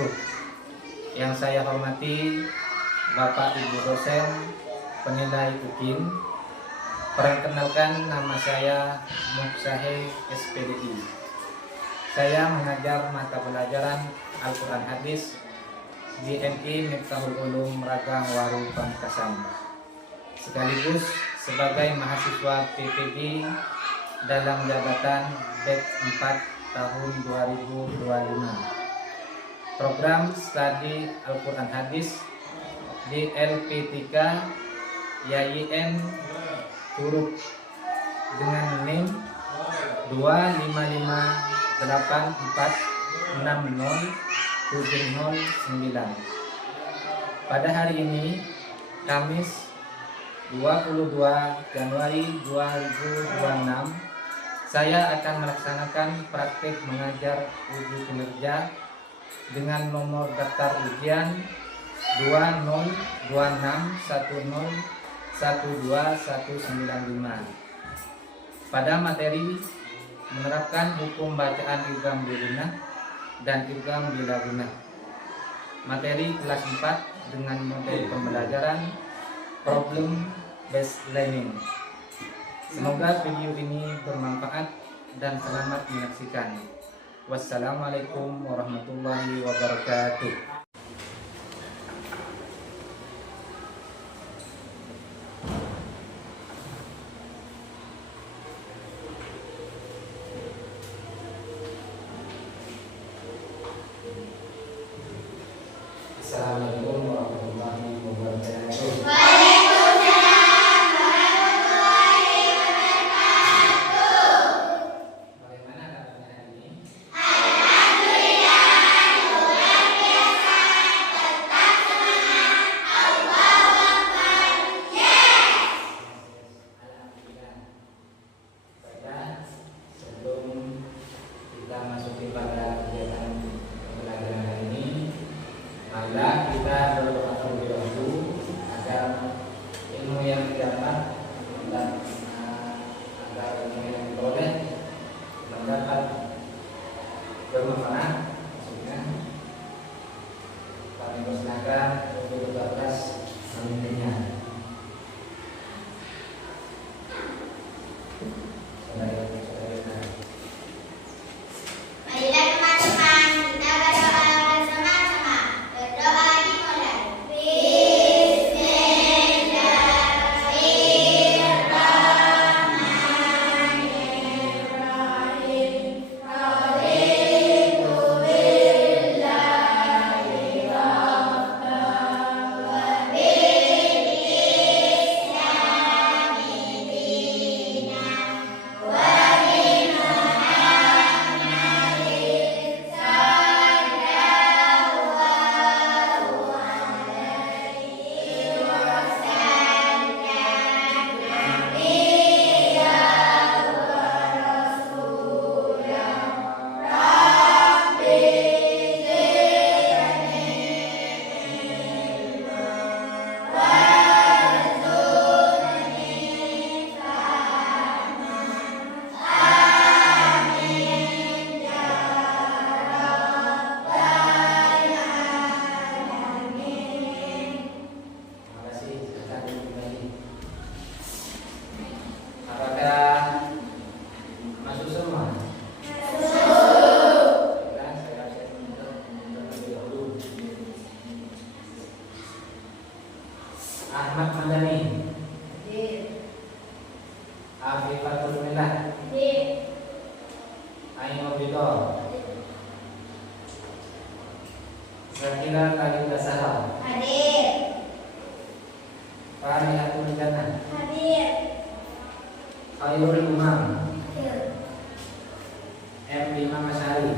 wabarakatuh. Yang saya hormati Bapak Ibu dosen, penilai UKIN. Perkenalkan, nama saya Muksahe SPDI. Saya mengajar mata pelajaran Al-Quran Hadis di MI Miftahul Ulum Ragang Waru Pamekasan. Sekaligus sebagai mahasiswa PPG dalam jabatan batch 4 tahun 2025. Program studi Al-Quran Hadis di LP3 YIN Turut dengan NIM 25584607009. Pada hari ini, Kamis 22 Januari 2026, saya akan melaksanakan praktik mengajar uji kinerja dengan nomor daftar ujian 20261012195 pada materi menerapkan hukum bacaan idgham bilgunah dan idgham bilagunah. Materi kelas 4 dengan model pembelajaran problem based learning. Semoga video ini bermanfaat dan selamat menyaksikan. Wassalamualaikum warahmatullahi wabarakatuh. Assalamualaikum warahmatullahi wabarakatuh. Kita berdoa terlebih dahulu agar ilmu yang didapat dan agar ilmu yang diperoleh mendapat bermanfaat. Maksudnya kami persilakan untuk atas pemimpinnya. Ahmad Madani, Afifatul Milah, Ain Obito, Zakira Kalita Sahab, Farihatul Jannah, Khairul Umam, M. Imam Asyari,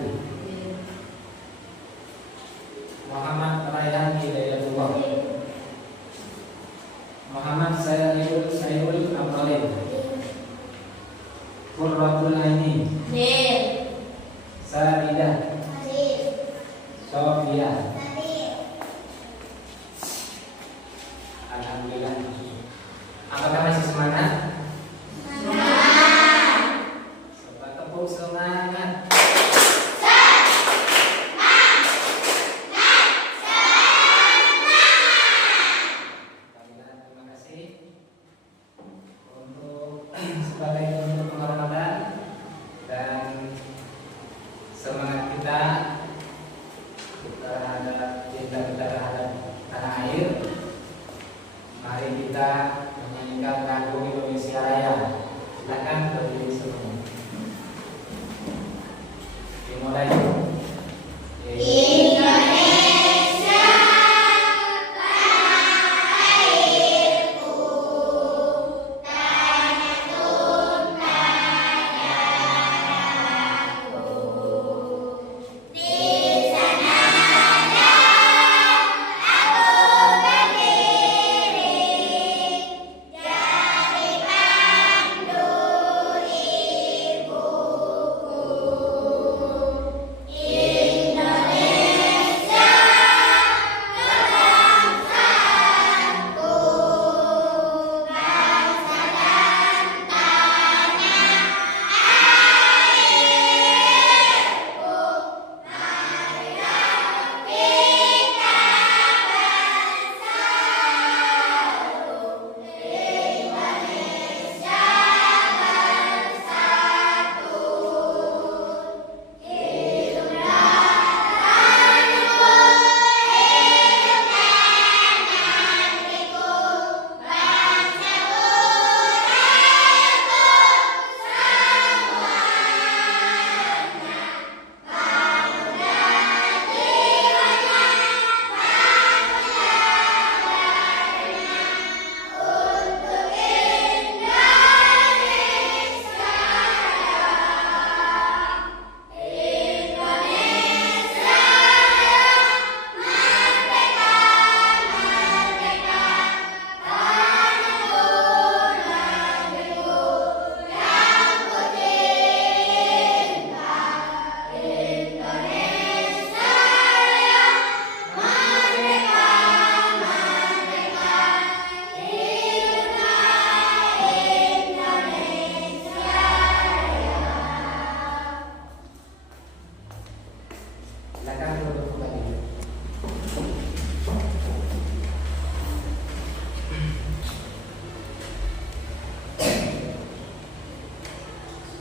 Muhammad Rayhan Hidayatullah, Muhammad Sayyidul Abdalib, Qurratul Aini, Sadidah, Sofia. Alhamdulillah. Apakah masih semangat? Semangat. Tepuk semangat. Semangat. terhadap cinta kita terhadap tanah air, mari kita menyanyikan lagu Indonesia Raya. Silakan berdiri semua. Dimulai.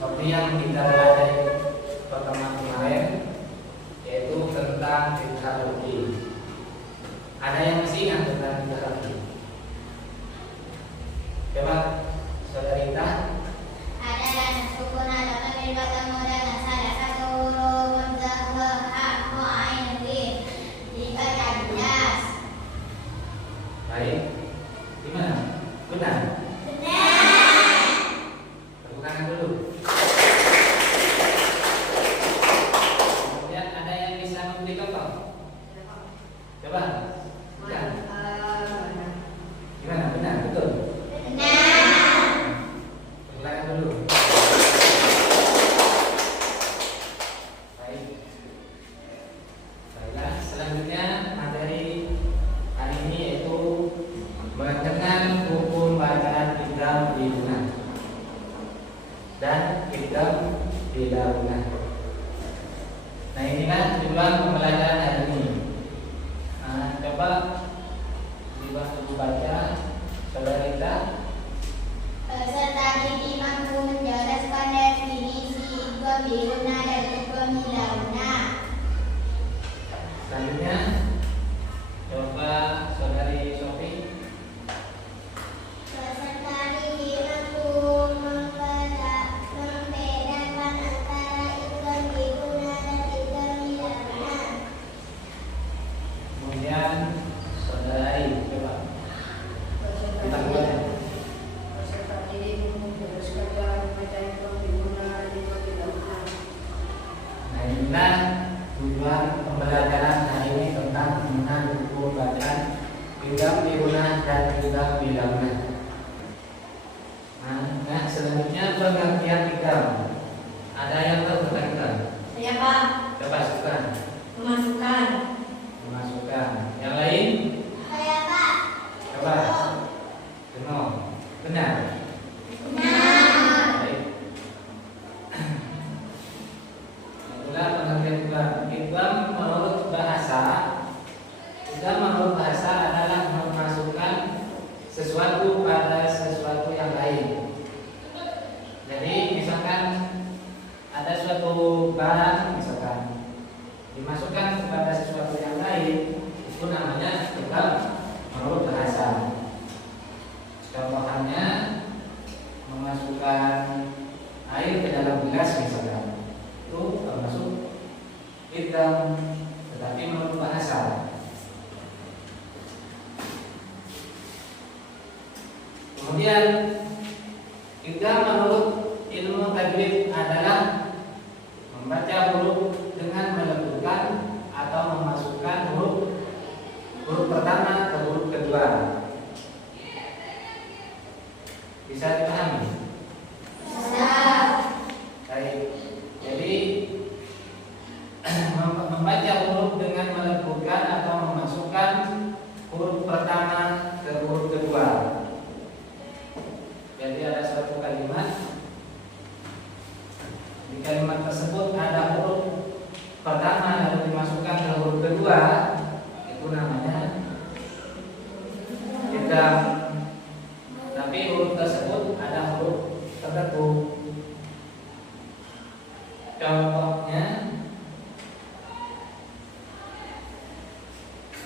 Seperti yang kita lihat dari pertemuan kemarin, yaitu tentang teknologi. Ada yang masih ingat tentang teknologi? Coba saudari Rita. Ada dan sukun ada kebiratan modal salah satu huruf harfu ain lim jika tak jelas. Baik, gimana? Benar? Benar. Tepuk tangan dulu. Kemudian ada yang bisa memberi contoh? Coba. Bukan. Gimana? Benar? Betul? Benar. Tepuk tangan dulu. Baik. Baiklah, selanjutnya materi hari ini yaitu mengenal hukum bacaan idgham di guna dan idgham di guna. Nah, ini kan tujuan pembelajaran hari ini. Nah, coba dibantu baca saudara kita. Peserta didik mampu menjelaskan definisi idgham di guna dan idgham di guna. Selanjutnya coba saudari Sofi. Peserta didik mampu membedakan antara idgham di guna dan idgham di guna. Kemudian saudari coba kita buat. Peserta didik menjelaskan cara membaca idgham di guna dan idgham di guna. Nah, inilah tujuan pembelajaran hari ini tentang mengenal hukum bacaan idgham di guna dan idgham di guna. Nah, selanjutnya pengertian idgham. Ada yang tahu tentang idgham? Saya Pak, Coba sebutkan. memasukkan. Memasukkan. Yang lain? Saya Pak. Coba. Benar. Benar. Benar. Baik. Itulah pengertian idgham. Idgham menurut bahasa adalah memasukkan sesuatu itu namanya idgham menurut bahasa. Contohnya memasukkan air ke dalam gelas misalkan, itu termasuk idgham, tetapi menurut bahasa. Kemudian idgham menurut ilmu tajwid adalah membaca huruf dengan melebutkan atau memasukkan huruf pertama ke huruf kedua. Bisa dipahami? Bisa. Baik. Jadi membaca huruf dengan melebutkan atau memasukkan huruf pertama ke huruf kedua. Jadi ada suatu kalimat, di kalimat tersebut ada huruf pertama lalu dimasukkan ke huruf kedua, itu namanya idgham. Tapi huruf tersebut ada huruf tertentu. Contohnya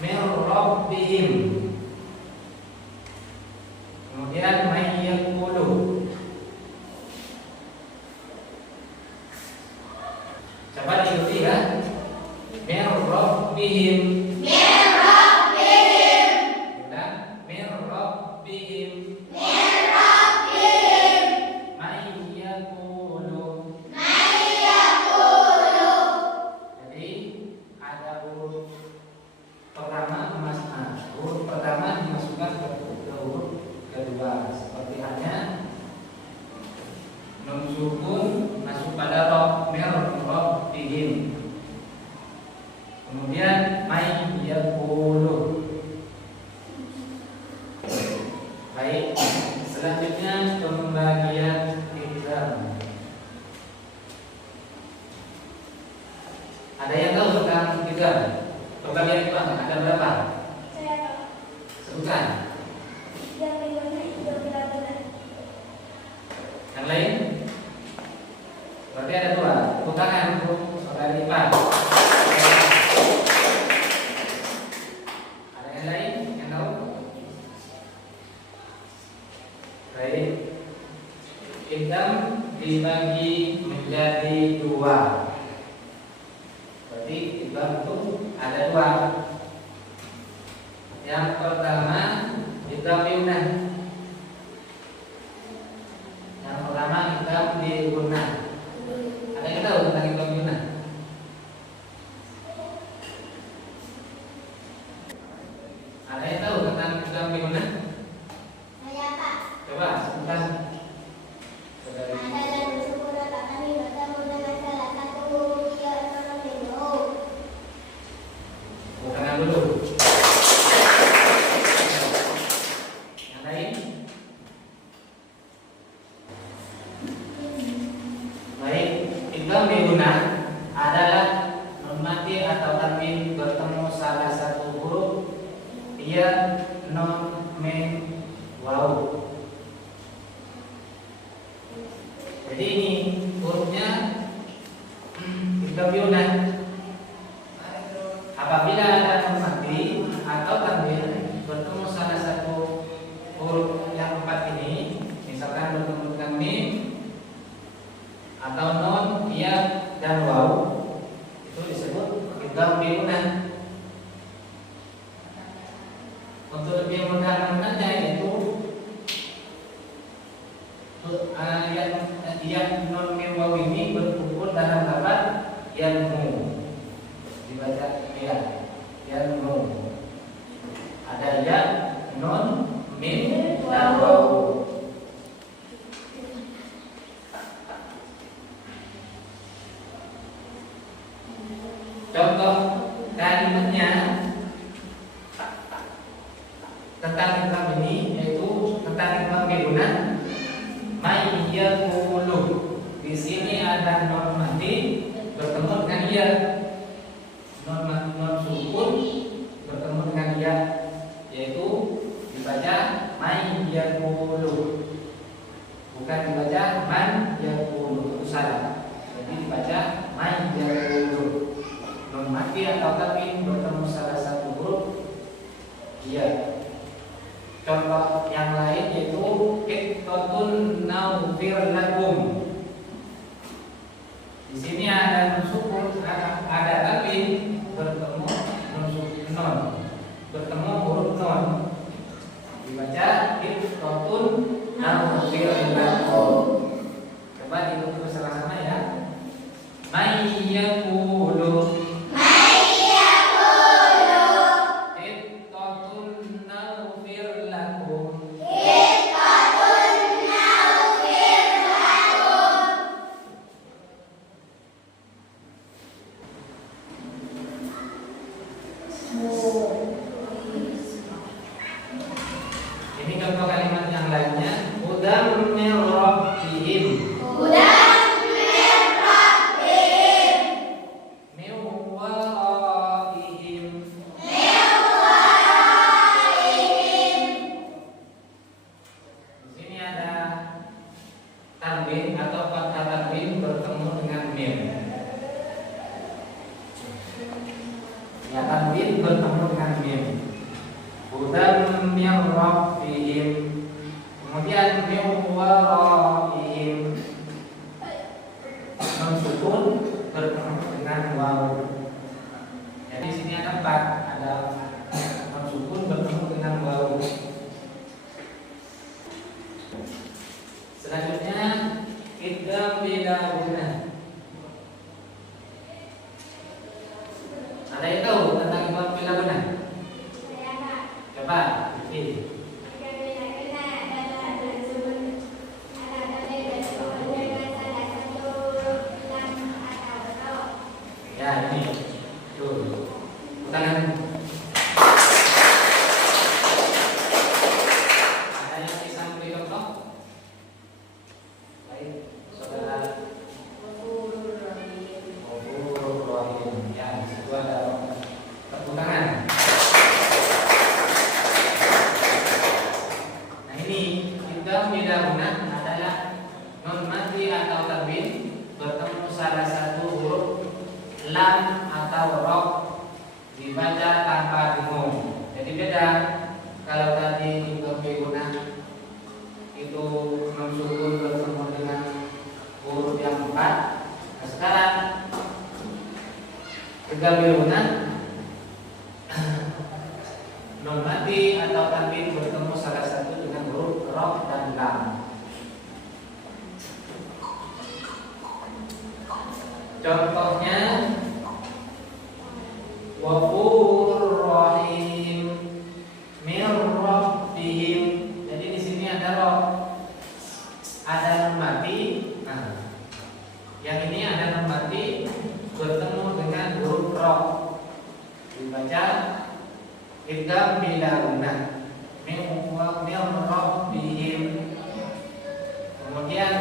min rabbihim, kemudian may yaqulu. Coba diikuti ya. Min rabbihim, Min rabbihim, ulang. Min rabbihim, min rabbihim, may yaqulu. may yaqulu. Jadi ada huruf pertama dimasukkan ke huruf kedua, seperti halnya nun sukun masuk pada roh, min rabbihim. Kemudian may yaqulu. Baik, selanjutnya pembagian idgham. Ada yang tahu tentang idgham? Pembagian idgham ada berapa? Saya Sebutkan. yang benar. Yang lain? Berarti ada dua. Tepuk tangan untuk saudari Ipan. Ada yang lain yang tahu? Baik. Idgham dibagi menjadi dua. Berarti idgham itu ada dua. Yang pertama idgham yumnah. Yang pertama idgham di gunnah. Ada yang tahu tentang idgham yumnah? Ada yang tahu tentang idgham yumnah? Saya Pak. Coba sebutkan. Saudari. Adalah bersyukur akan bertemu dengan salah satu huruf yang tertentu. Tepuk tangan dulu. Yang lain? Baik, idgham di gunnah adalah nun mati atau tanwin bertemu salah satu huruf ya, non, mim, waw. Jadi ini hurufnya idgham yumnah. Apabila ada nun mati atau tanwin bertemu salah satu huruf yang empat ini, misalkan bertemu dengan mim atau non, ya, dan waw, itu disebut idgham yumnah. Untuk lebih mudah mengenalnya yaitu yang non mim waw ini berkumpul dalam lafaz yanmu. Dibaca ya, yanmu. Ada ya, non, mim, dan waw. Contoh kalimatnya tentang idgham ini yaitu tentang idgham di gunnah. May yaqulu. Di sini ada non mati bertemu dengan ya. Non sukun bertemu dengan ya, yaitu dibaca may yaqulu. Bukan dibaca man yaqulu, itu salah. Jadi dibaca may yaqulu. Non mati atau tanwin bertemu salah satu huruf bertemu huruf non. Dibaca iftotun nafir lakum. Coba diukur sama-sama ya. Mayyakulu iftotun nafir lakum. Ini contoh kalimat yang lainnya. Hudam min rabbihim. Min waraihim. Di sini ada tanwin atau fathah tanwin bertemu dengan mim. Ya, tanwin bertemu dengan mim. Hudam min rabbihim. Kemudian min waraihim. Non sukun bertemu dengan waw. Jadi sini ada 4, ada non sukun bertemu dengan waw. Selanjutnya idgham bila gunnah. Ada yang tahu tentang idgham bila gunnah? Coba, ini. Ya, ini. Tuh. Tangan. Ada yang bisa memberi contoh? Baik, saudara. Ghafurur Rahim. Ya, di situ ada tepuk tangan. Nah, ini idgham bila gunnah adalah nun mati atau tanwin bertemu salah satu huruf lam atau ro, dibaca tanpa dengung. Jadi beda. Kalau tadi idgham bila gunnah itu nun sukun bertemu dengan huruf yang 4. Nah, sekarang idgham bila gunnah nun mati atau tanwin bertemu salah satu dengan huruf ro dan lam. Contohnya Ghafurur Rahim min rabbihim. Jadi di sini ada ro, ada nun mati. Nah, yang ini ada nun mati bertemu dengan huruf ro, dibaca idgham bila gunnah min rabbihim. Kemudian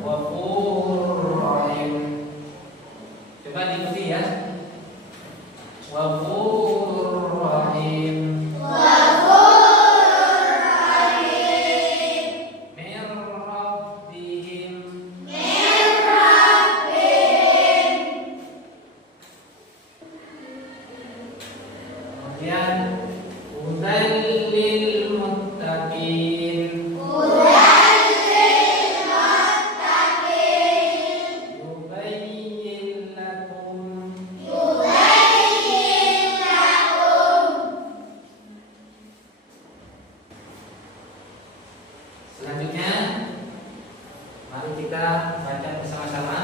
Ghafurur Rahim. Coba diikuti ya. Ghafurur Rahim. Min rabbihim. Kemudian hudan lil muttaqin. Yubayyin lakum. Selanjutnya, mari kita baca bersama-sama.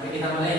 Mari kita mulai.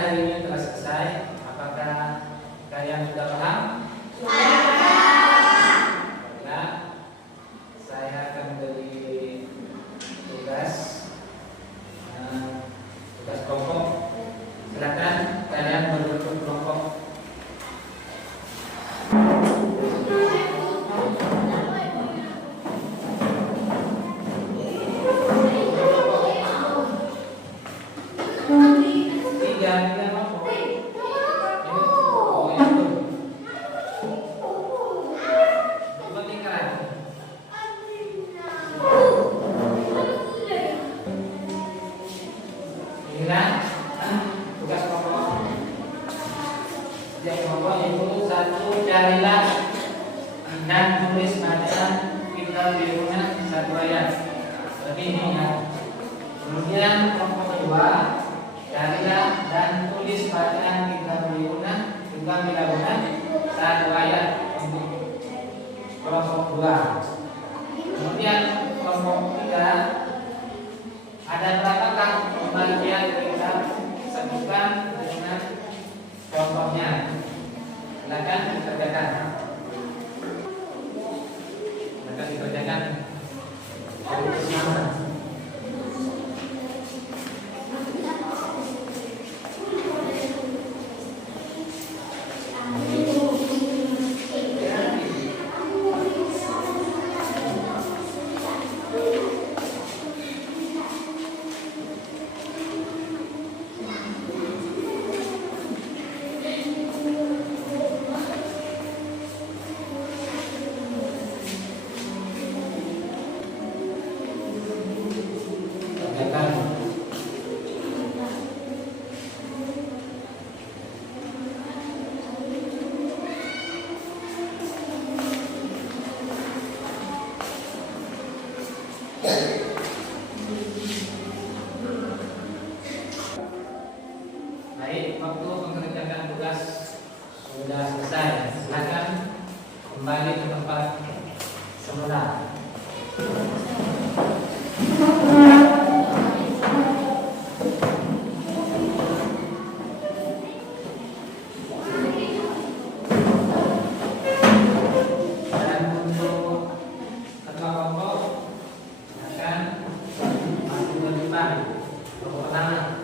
hari ini telah selesai. Apakah kalian sudah paham? Ya, saya akan beri tugas kelompok. Silakan kalian berbentuk kelompok. Tugas pokok yang pokok itu satu, carilah dan tulis bacaan kita biruna satu ayat lebih ingat. Kemudian pokok kedua, carilah dan tulis bacaan kita biruna juga bilaguna satu ayat untuk kelompok dua. Kemudian kelompok tiga, ada berapakah pembagian kita sebutkan dengan contohnya. Silakan dikerjakan. Silakan dikerjakan. Semangat. Baik, waktu mengerjakan tugas sudah selesai. Silakan kembali ke tempat semula. Dan untuk ketua kelompok akan maju ke depan. Kelompok pertama.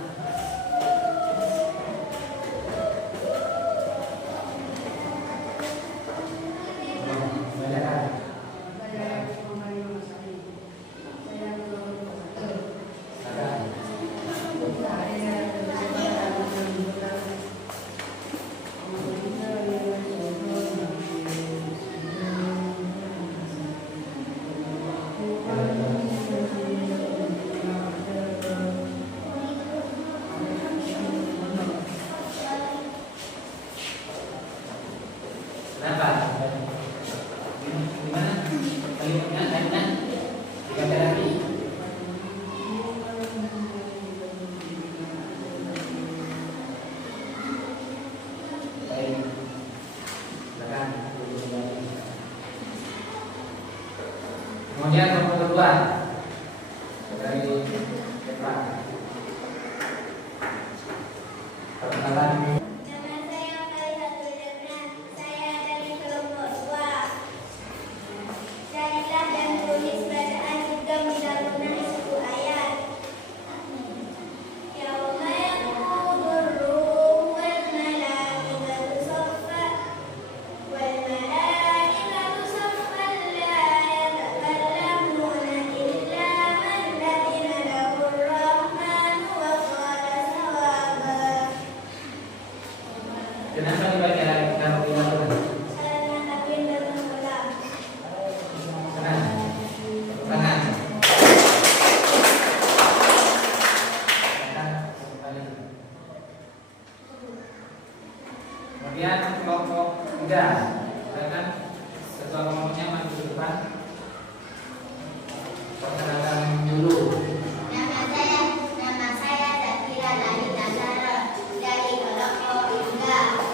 Kenapa? Gimana? Kalimatnya naiknya? Dibaca lagi. Baik. Silakan. Kemudian nomor kedua dari depan. Perkenalan. Kenapa dibaca lagi kalau tidak benar? Tenang. Tenang. Kemudian kelompok 3, silakan ketua kelompoknya maju ke depan. Perkenalan dulu. Nama saya Zakira dari Nazara dari kelompok 3.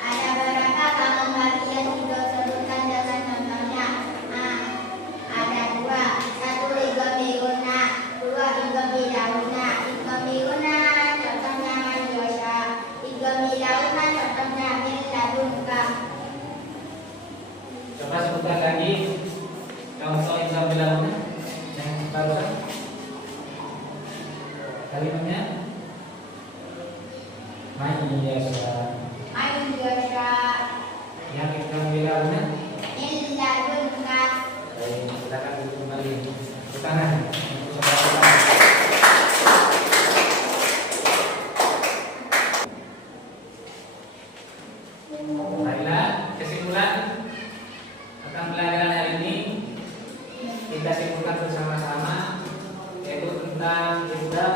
Ada berapa kamu bagian tiga sebutkan dengan contohnya? Ada 2, 1 iga biguna, 2 iga bidang. Kalimatnya man yasha. Man yasha Yang ikram bilangnya min ladunka. baik, silakan duduk kembali. Tepuk tangan untuk saudara-saudara. Baiklah, kesimpulan tentang pelajaran hari ini kita simpulkan bersama-sama, yaitu tentang hijab.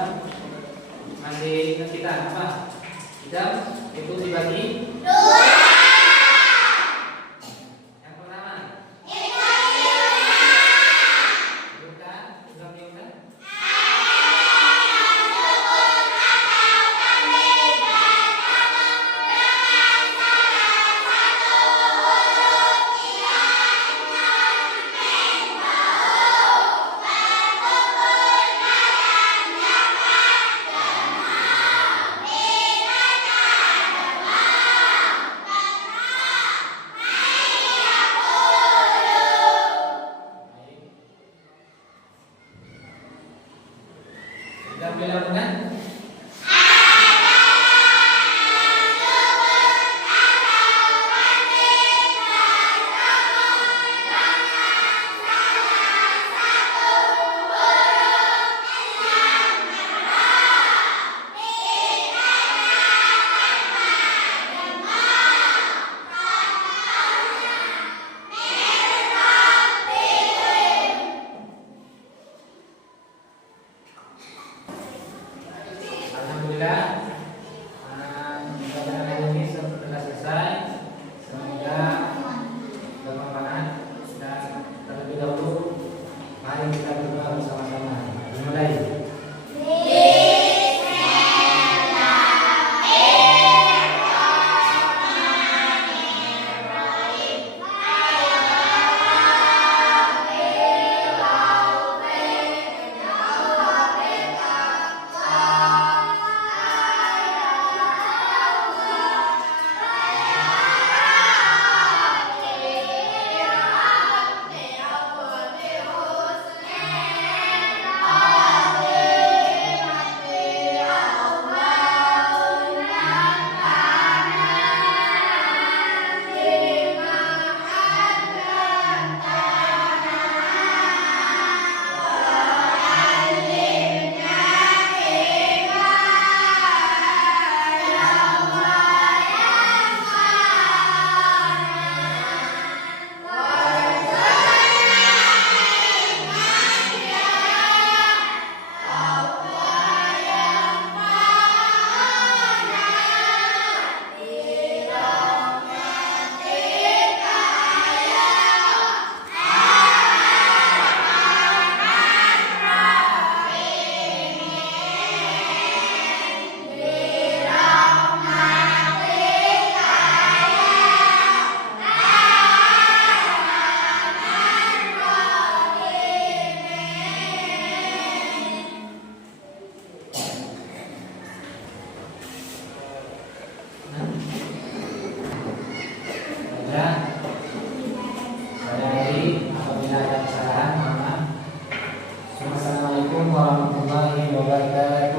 Masih ingat kita apa? Hijab itu dibagi Dua. yang pertama, bukan, bukan diulang. Hijab dilakukan. Alhamdulillah, pelajaran hari ini sudah selesai. Semoga bermanfaat. Dan terlebih dahulu, mari kita berdoa bersama-sama. Dimulai. Saya akhiri, apabila ada kesalahan, mohon maaf. Assalamualaikum warahmatullahi wabarakatuh.